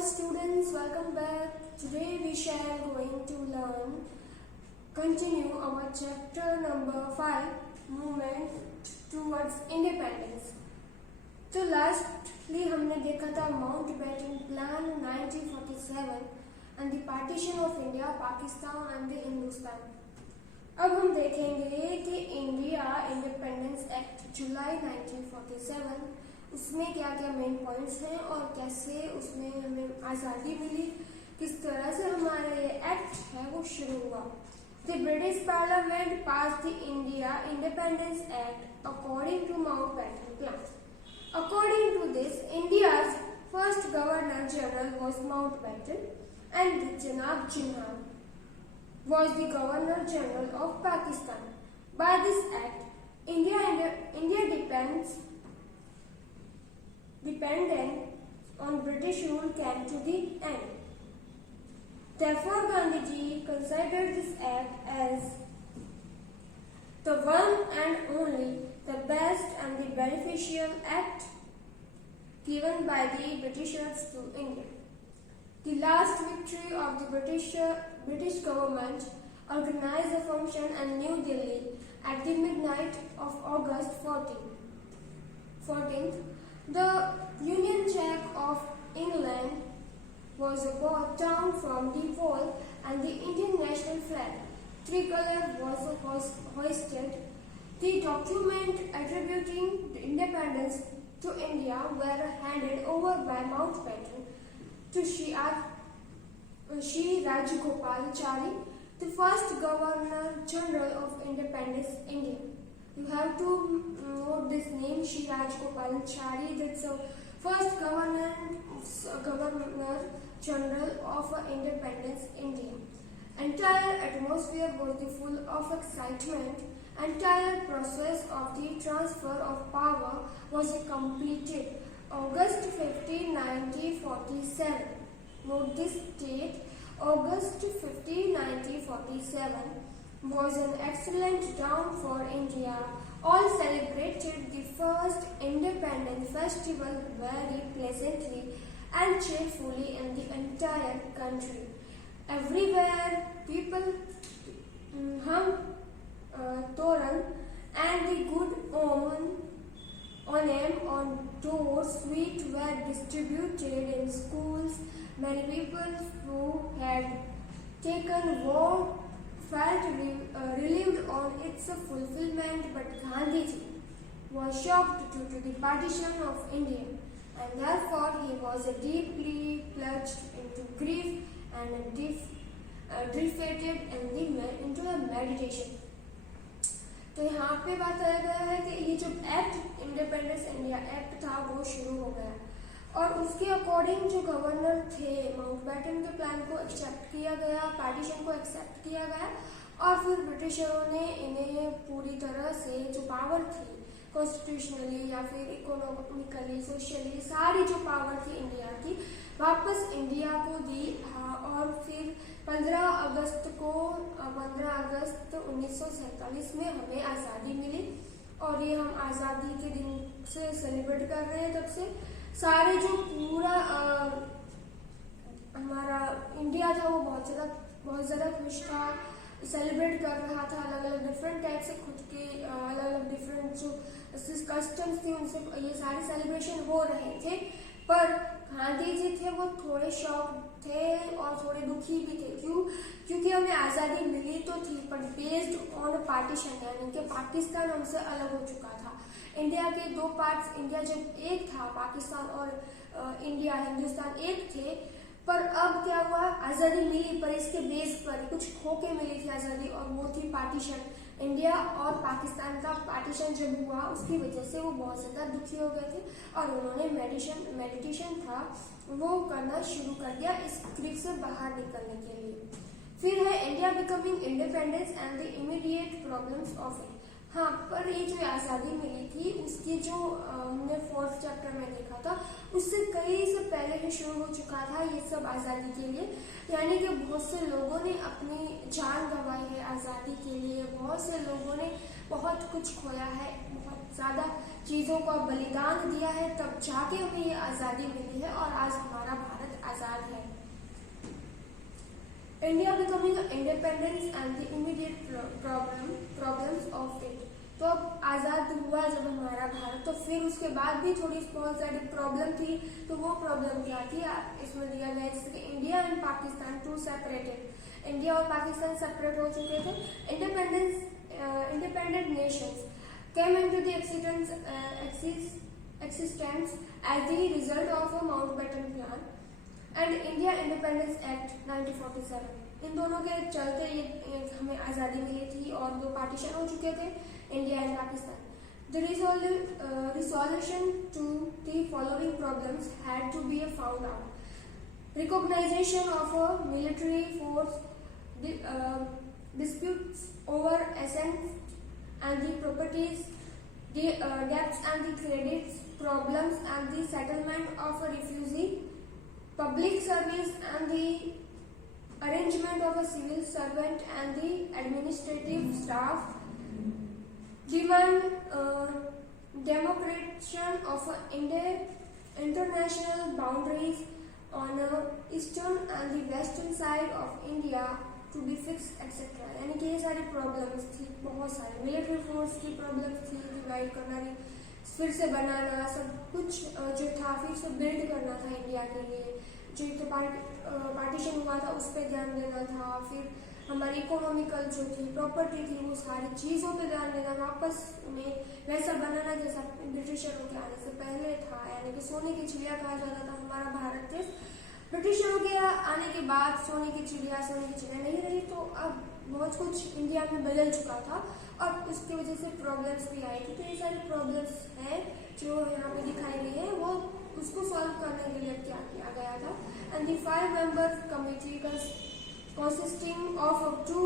students, welcome back. Today we shall going to continue our chapter number 5, Movement towards Independence. तो lastly हमने देखा था Mountbatten Plan 1947 and the partition of India, Pakistan and the Hindustan. अब हम देखेंगे कि India independence act जुलाई 1947 उसमें क्या क्या मेन पॉइंट्स हैं और कैसे उसमें हमें आज़ादी मिली, किस तरह से हमारा ये एक्ट है वो शुरू हुआ. The British Parliament passed the India Independence Act according to Mountbatten Plan. According to this, India's first Governor General was Mountbatten and Janab Jinnah was the Governor General of Pakistan. By this act, India dependent on British rule came to the end. Therefore, Gandhiji considered this act as the one and only, the best and the beneficial act given by the Britishers to India. The last victory of the British government organized a function in New Delhi at the midnight of August 14th. The Union Jack of England was brought down from the pole and the Indian national flag, tricolor, was hoisted. The document attributing the independence to India were handed over by Mountbatten to Sri Rajagopalachari, the first Governor General of Independence India. You have to note this name, Sri Rajagopalachari. That's the first Governor General of Independence India. Entire atmosphere was full of excitement. Entire process of the transfer of power was completed August 15, 1947. Note this date, August 15, 1947 was an excellent dawn for India. All celebrated the first Independence Festival very pleasantly and cheerfully in the entire country. Everywhere people hung Toran and the good omen on doors. Sweets were distributed in schools. Many people who had taken vow felt relieved on its fulfillment, but Gandhiji was shocked due to the partition of India, and therefore he was deeply plunged into grief and drifted into a meditation. तो यहाँ पे बात आया गया है कि ये जो एक्ट इंडिपेंडेंस इंडिया एक्ट था वो शुरू हो गया और उसके अकॉर्डिंग जो गवर्नर थे माउंटबेटन के प्लान को एक्सेप्ट किया गया, पार्टीशन को एक्सेप्ट किया गया और फिर ब्रिटिशरों ने इन्हें पूरी तरह से जो पावर थी कॉन्स्टिट्यूशनली या फिर इकोनॉमिकली सोशली सारी जो पावर थी इंडिया की वापस इंडिया को दी. और फिर 15 अगस्त 1947 में हमें आज़ादी मिली और ये हम आज़ादी के दिन से सेलिब्रेट कर रहे हैं. तब से सारे जो पूरा हमारा इंडिया था वो बहुत ज़्यादा खुश था, सेलिब्रेट कर रहा था. अलग अलग डिफरेंट टाइप से खुद के अलग अलग डिफरेंट जो कस्टम्स थे उनसे ये सारे सेलिब्रेशन हो रहे थे. पर गांधी जी थे वो थोड़े शॉक थे और थोड़े दुखी भी थे. क्योंकि हमें आज़ादी मिली तो थी पर बेस्ड ऑन पार्टीशन, यानी कि पाकिस्तान हमसे अलग हो चुका था. इंडिया के दो पार्ट्स, इंडिया जब एक था पाकिस्तान और इंडिया हिंदुस्तान एक थे. पर अब क्या हुआ, आज़ादी मिली पर इसके बेस पर कुछ खो के मिली थी आज़ादी और वो थी पार्टीशन. इंडिया और पाकिस्तान का पार्टीशन जब हुआ उसकी वजह से वो बहुत ज़्यादा दुखी हो गए थे और उन्होंने मेडिटेशन था वो करना शुरू कर दिया इस ग्रिप से बाहर निकलने के लिए. फिर है India becoming independence and the immediate problems of it. हाँ, पर ये जो आज़ादी मिली थी उसकी जो हमने 4th चैप्टर में देखा था उससे कई से पहले ही शुरू हो चुका था ये सब आज़ादी के लिए. यानी कि बहुत से लोगों ने अपनी जान गंवाई है आज़ादी के लिए, बहुत से लोगों ने बहुत कुछ खोया है, बहुत ज़्यादा चीज़ों का बलिदान दिया है, तब जाके हमें ये आज़ादी मिली है और आज हमारा भारत आज़ाद है। India becoming independence and the immediate problems of it. तो अब आज़ाद हुआ जब हमारा भारत, तो फिर उसके बाद भी थोड़ी बहुत सारी प्रॉब्लम थी। तो वो प्रॉब्लम क्या थी इसमें दिया गया है, जैसे कि India and Pakistan to separated. India और पाकिस्तान सेपरेट हो चुके थे। Independent Nations came into the existence as the result of a Mountbatten Plan and India Independence Act 1947। इन दोनों के चलते ये हमें आज़ादी मिली थी और दो पार्टीशन हो चुके थे, India and Pakistan. The resolution to the following problems had to be found out. Recognition of a military force, disputes over assets and the properties, the debts and the credits problems and the settlement of a refugee, public service and the arrangement of a civil servant and the administrative staff, demarcation of international boundaries on the eastern and the western side of India to be fixed etc। यानी कि ये सारी problems थी, बहुत सारी military force की problems थी, divide करना, फिर से बनाना, सब कुछ जो था फिर से बिल्ड करना था इंडिया के लिए। जो एक तो पार्टीशन हुआ था उस पर ध्यान देना था, फिर हमारी इकोनॉमिकल जो थी प्रॉपर्टी थी वो सारी चीज़ों पे ध्यान देना, वापस में वैसा बनाना जैसा ब्रिटिशरों के आने से पहले था। यानी कि सोने की चिड़िया कहा जाता था हमारा भारत देश। ब्रिटिशरों के आने के बाद सोने की चिड़िया नहीं रही, तो अब बहुत कुछ इंडिया में बदल चुका था और उसकी वजह से प्रॉब्लम्स भी आई थी। तो ये सारी प्रॉब्लम्स हैं जो यहाँ पे दिखाई गई है, वो उसको सॉल्व करने के लिए क्या किया गया था। And the 5 member committee consisting of 2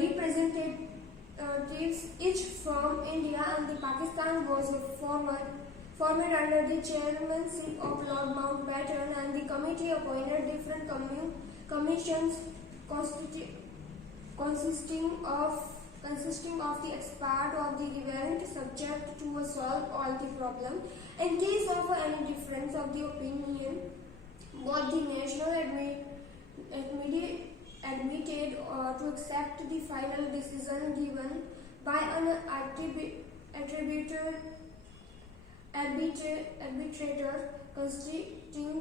representatives each from India and the Pakistan was formed under the chairmanship of Lord Mountbatten, and the committee appointed different commissions consisting of the expert of the relevant subject to solve all the problem. In case of any difference of the opinion, both the national admitted to accept the final decision given by an arbitrator consisting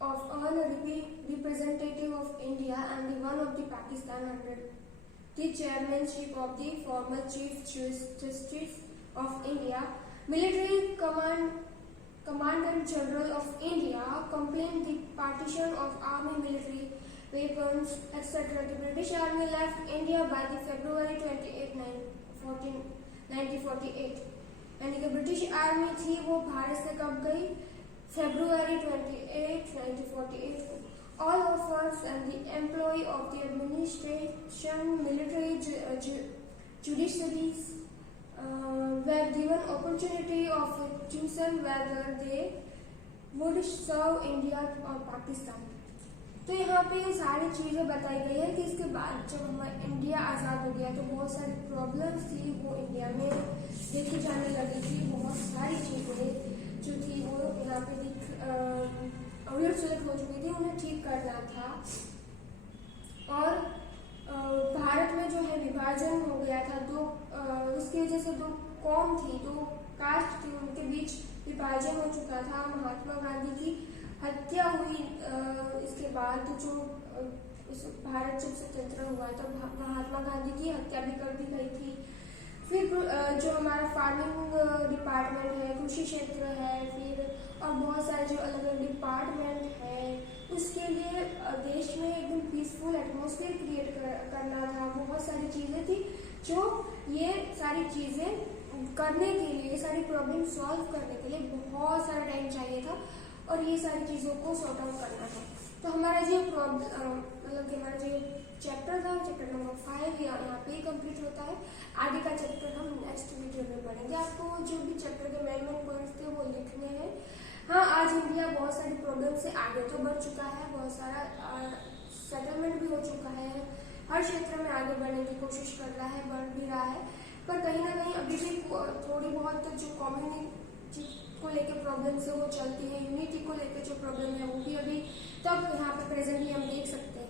of one representative of India and one of the Pakistan under the chairmanship of the former Chief Justice of India. Military Commandant General of India complained the partition of army, military weapons, etc. The British Army left India by the February 28, 1948। यानी कि British army थी वो भारत से कब गई, February 28, 1948 को। All officers and the employee of the administration, military, judiciaries were given opportunity of choosing whether they would serve India or Pakistan। तो यहाँ पे ये सारी चीज़ें बताई गई है कि इसके बाद जब हमारा इंडिया आज़ाद हो गया तो बहुत सारी प्रॉब्लम्स थी वो इंडिया में देखी जाने लगी थी। बहुत सारी चीज़ें जो थी वो यहाँ पे उलट सुलट हो चुकी थी, उन्हें ठीक करना था। और भारत में जो है विभाजन हो गया था, उसकी वजह से 2 कौम थी, 2 कास्ट थी, उनके बीच विभाजन हो चुका था। महात्मा गांधी की हत्या हुई इसके बाद जो भारत जब स्वतंत्र हुआ तो महात्मा गांधी की हत्या भी कर दी गई थी। फिर जो हमारा फार्मिंग डिपार्टमेंट है, कृषि क्षेत्र है, फिर और बहुत सारे जो अलग अलग डिपार्टमेंट है, उसके लिए देश में एकदम पीसफुल एटमॉस्फेयर क्रिएट करना था। बहुत सारी चीज़ें थी जो ये सारी चीज़ें करने के लिए, सारी प्रॉब्लम सॉल्व करने के लिए बहुत सारा टाइम चाहिए था और ये सारी चीज़ों को सॉर्ट आउट करना था। तो हमारा जो मतलब कि हमारा जो चैप्टर था, चैप्टर नंबर 5 यहाँ पे ही कंप्लीट होता है। आगे का चैप्टर हम नेक्स्ट वीडियो में पढ़ेंगे। आपको जो भी चैप्टर के मेन पॉइंट्स थे वो लिखने हैं। हाँ, आज इंडिया बहुत सारी प्रॉब्लम से आगे तो बढ़ चुका है, बहुत सारा सेटलमेंट भी हो चुका है, हर क्षेत्र में आगे बढ़ने की कोशिश कर रहा है, बढ़ भी रहा है, पर कहीं ना कहीं अभी भी थोड़ी बहुत जो को लेकर प्रॉब्लम्स है वो चलती है, यूनिटी को लेकर जो प्रॉब्लम है वो भी अभी तक यहाँ पे प्रेजेंटली हम देख सकते हैं।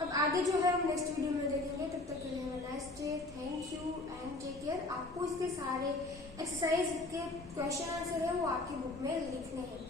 अब आगे जो है हम नेक्स्ट वीडियो में देखेंगे। तब तक के लिए have a nice day, thank you and take care. आपको इसके सारे एक्सरसाइज के क्वेश्चन आंसर है वो आपकी बुक में लिखने हैं।